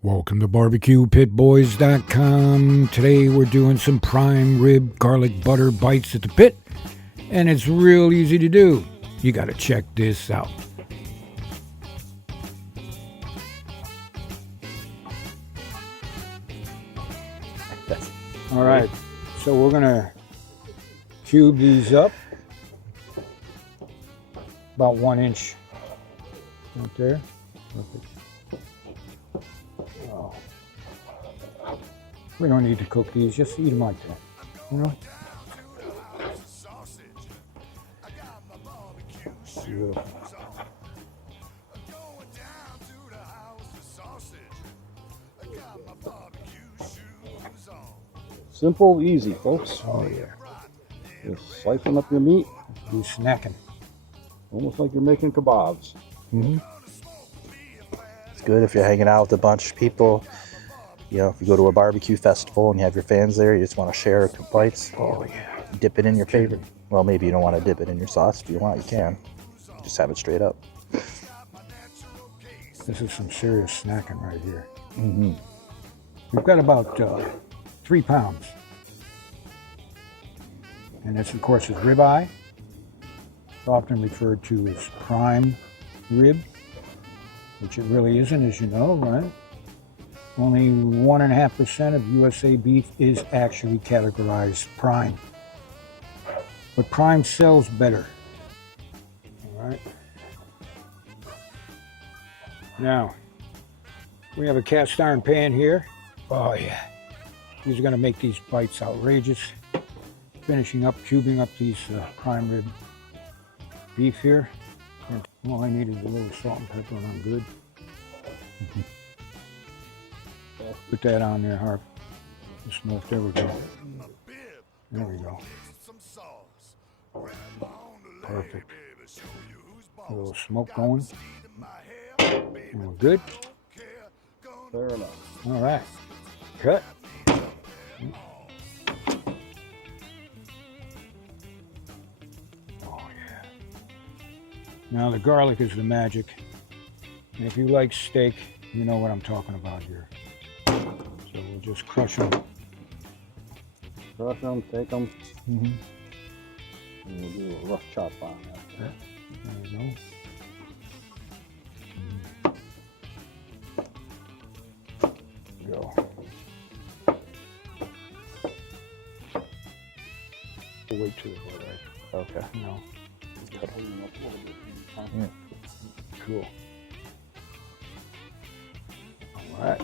Welcome to BBQPitBoys.com. Today we're doing some prime rib garlic butter bites at the pit, and it's real easy to do. You got to check this out. All right, so we're gonna cube these up about 1 inch right there. Perfect. Oh. We don't need to cook these, just eat them like that, you know? Beautiful. Simple, easy, folks. Oh yeah. Just slicing up your meat, Do snacking. almost like you're making kebabs. Mm-hmm. It's good if you're hanging out with a bunch of people. You know, if you go to a barbecue festival and you have your fans there, you just want to share bites. Oh yeah. Dip it in your favorite. Well, maybe you don't want to dip it in your sauce. If you want, you can. Just have it straight up. This is some serious snacking right here. Mm-hmm. We've got about 3 pounds. And this, of course, is ribeye. It's often referred to as prime rib, which it really isn't, as you know, right? Only 1.5% of USA beef is actually categorized prime. But prime sells better. All right. Now, we have a cast iron pan here. Oh yeah. These are going to make these bites outrageous. Finishing up, cubing up these prime rib beef here. And all I need is a little salt and pepper and I'm good. Put that on there, Harp. Just smoke. There we go. There we go. Perfect. A little smoke going. And we're good. Fair enough. All right. Cut. Oh yeah. Now the garlic is the magic. And if you like steak, you know what I'm talking about here. So we'll just crush them. Crush them, take them, Mm-hmm. and we'll do a rough chop on that. There you go. Go. We'll wait till it's all right. Okay. No. Yeah. Cool. All right.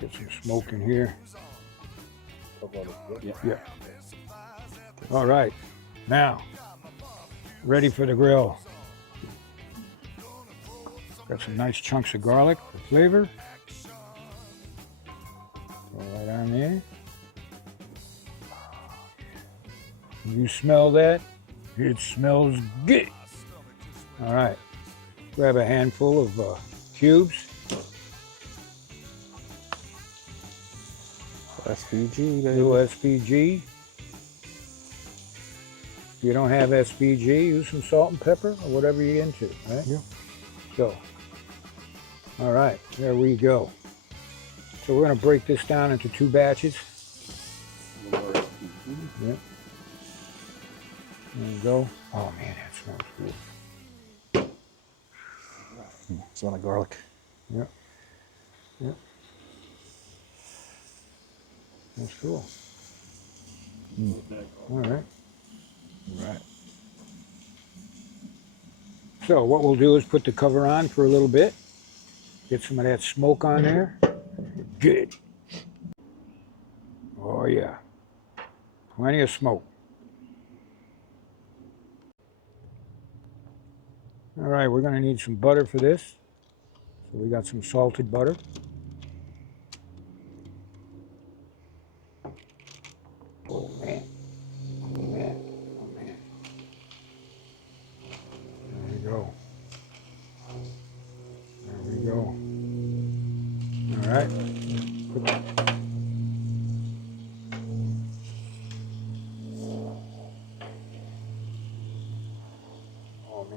Get some smoke in here. Yeah. All right. Now, ready for the grill. Got some nice chunks of garlic for flavor. Go right on there. You smell that? It smells good. All right. Grab a handful of cubes. SPG, baby. Little SPG. If you don't have SPG, use some salt and pepper or whatever you're into, right? Yeah. So, all right, there we go. So we're going to break this down into 2 batches. Yep. There you go. Oh man, that smells good. Smell of garlic. Yep. Yep. That's cool. All right. All right. So what we'll do is put the cover on for a little bit. Get some of that smoke on there. Good. Oh yeah. Plenty of smoke. All right, we're going to need some butter for this. So we got some salted butter. Oh man. Oh man. Oh man. There we go. There we go. All right. Put that.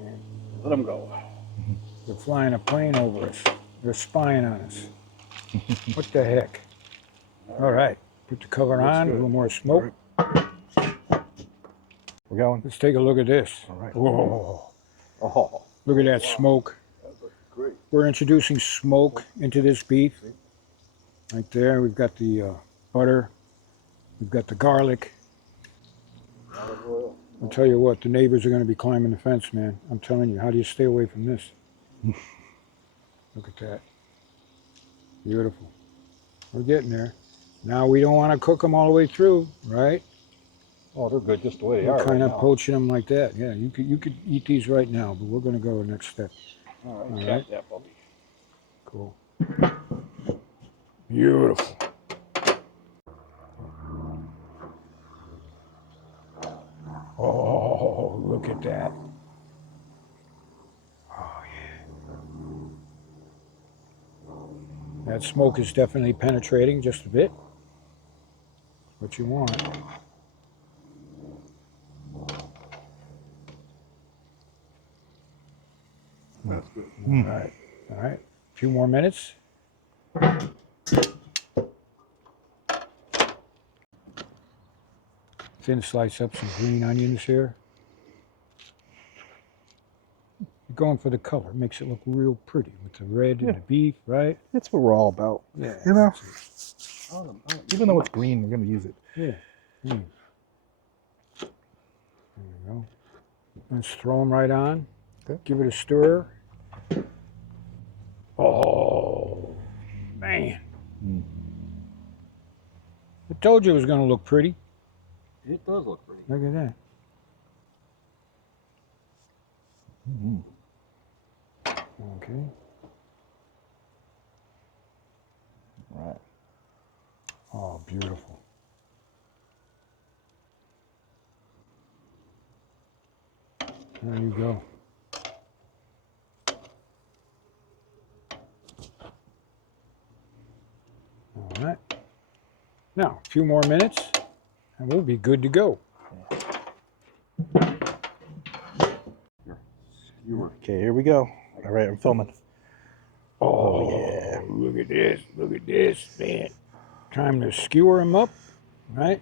man. Let them go. They're flying a plane over us. They're spying on us. What the heck? All right, put the cover Looks on, good. a little more smoke. We're going. Let's take a look at this. All right. Whoa, Oh, look at that smoke. that looks great. We're introducing smoke into this beef. Right there, we've got the butter. We've got the garlic. Olive oil. I'll tell you what, the neighbors are going to be climbing the fence, man. I'm telling you, how do you stay away from this? Look at that. Beautiful. We're getting there. Now we don't want to cook them all the way through, right? Oh, they're good just the way they We're are kind right of now. poaching them like that. Yeah, you could eat these right now, but we're going to go the next step. All All right, right. that puppy. Cool. Beautiful. Oh, look at that. Oh, yeah. That smoke is definitely penetrating just a bit. What you want. That's good. All right. All right. A few more minutes. Thin slice up some green onions here. You're going for the color. Makes it look real pretty with the red and the beef, right? That's what we're all about. Yeah. You know, that's even though it's green, we're going to use it. it. Yeah. Mm. There we go. Let's throw them right on. Okay. Give it a stir. Oh, man. Mm. I told you it was going to look pretty. It does look pretty. Look at that. Mm-hmm. Okay. Right. Oh, beautiful. There you go. All right. Now, a few more minutes, and we'll be good to go. Skewer. Okay, here we go. All right, I'm filming. Oh, yeah. Look at this. Look at this, man. Time to skewer them up, right?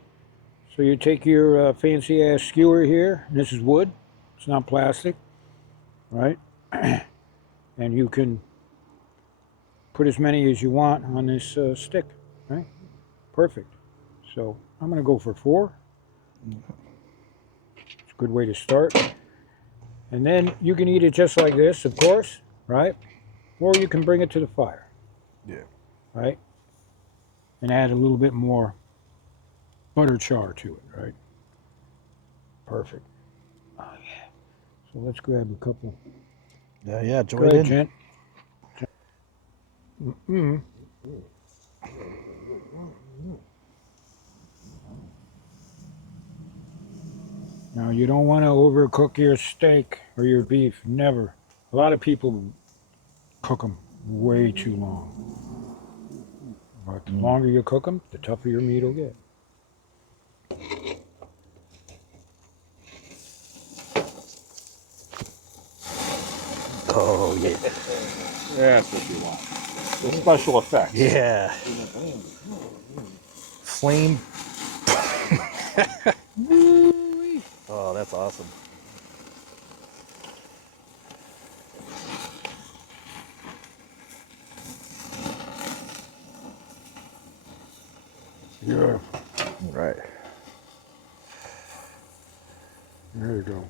So you take your fancy ass skewer here. And this is wood. It's not plastic, right? And you can put as many as you want on this stick, right? Perfect. So I'm going to go for 4. It's a good way to start. And then you can eat it just like this, of course, right? Or you can bring it to the fire. Yeah. Right? And add a little bit more butter char to it, right? Perfect. Oh, yeah. So let's grab a couple. Yeah, Go join ahead, in. Gent. Mm-mm. Now, you don't want to overcook your steak or your beef. Never. A lot of people cook them way too long. But the longer you cook them, the tougher your meat will get. Oh, yeah. That's what you want. The special effects. Yeah. Flame. Oh, that's awesome. Beautiful. Right. There you go.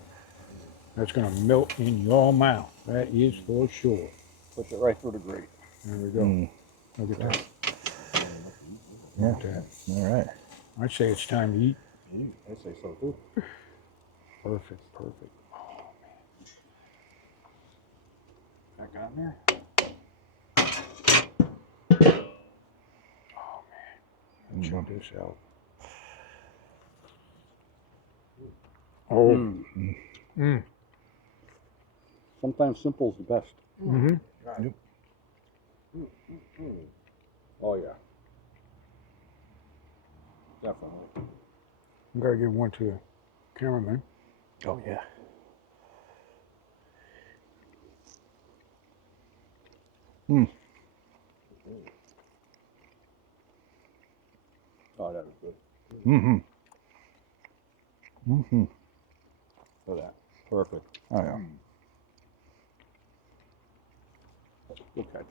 That's going to melt in your mouth. That is for sure. Push it right through the grate. There we go. Mm. Look at that. Yeah. Look at that. All right. I'd say it's time to eat. I say so too. Perfect, perfect. Oh, man. Back on there. Oh, man. Check this out. Oh. Mm. Sometimes simple is the best. Mm-hmm. Yep. Oh yeah. Definitely. I'm going to give one to the cameraman. Oh, yeah. Oh, that was good. Mm-hmm. Mm-hmm. Look at that. Perfect. Oh yeah. Good catch.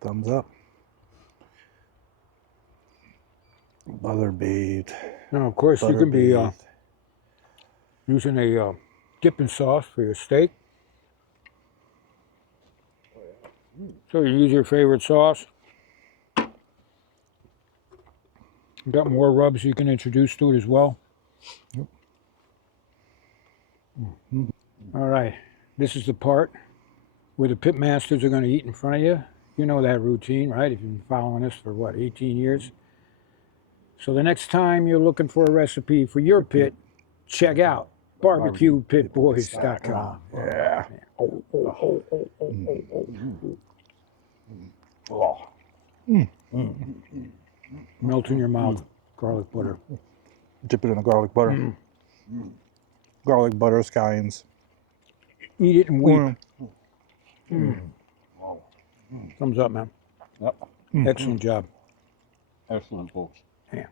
Thumbs up. Butter bathed. Now, of course, you Butter can be bathed. using a dipping sauce for your steak. So you use your favorite sauce. You got more rubs you can introduce to it as well. Yep. All right, this is the part where the pit masters are going to eat in front of you. You know that routine, right? If you've been following us for what, 18 years? So the next time you're looking for a recipe for your pit, check out BBQPitBoys.com. Yeah. Oh. Melt in your mouth, garlic butter. Dip it in the garlic butter. Garlic butter, scallions. Eat it and weep. Wow. Thumbs up, man. Yep. Excellent job. Excellent, folks. Yeah.